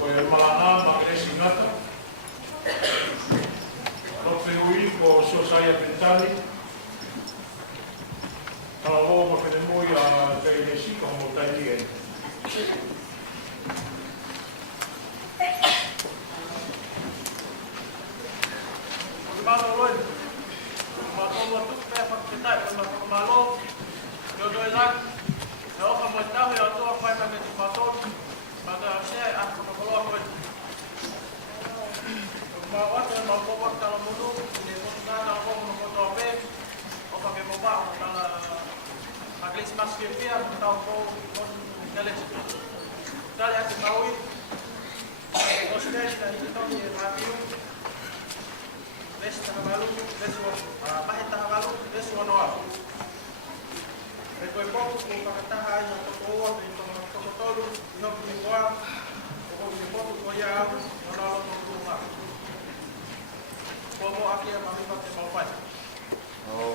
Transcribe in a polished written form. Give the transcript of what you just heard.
Foi a malanga magresi ngata. Rope ui ko so saia pentani. Kala o ma pene moi a kai nesi ka mo tai ni ai. Malo loi. Malo watu pe pa kita ka malo. Yo doi lang. Yo ka mo tau yo to pa pa me mato. Pada saya aku berkeluar pun. Bawa tu mau bawa kalau mulu, dia pun kan aku mau tope, aku pakai bawa kalau agak mas kepia, tahu pun jalan. Jalan yang tahu, terus dia dari tahu dia radio, des tengah malu, des pahit tengah malu, des noa. Depois pouco com a catarra, já tocou, tocou todo, não me igual, o pouco foi a água, não dá o pouco lá. Como aqui é para mim fazer mal pai. Oh,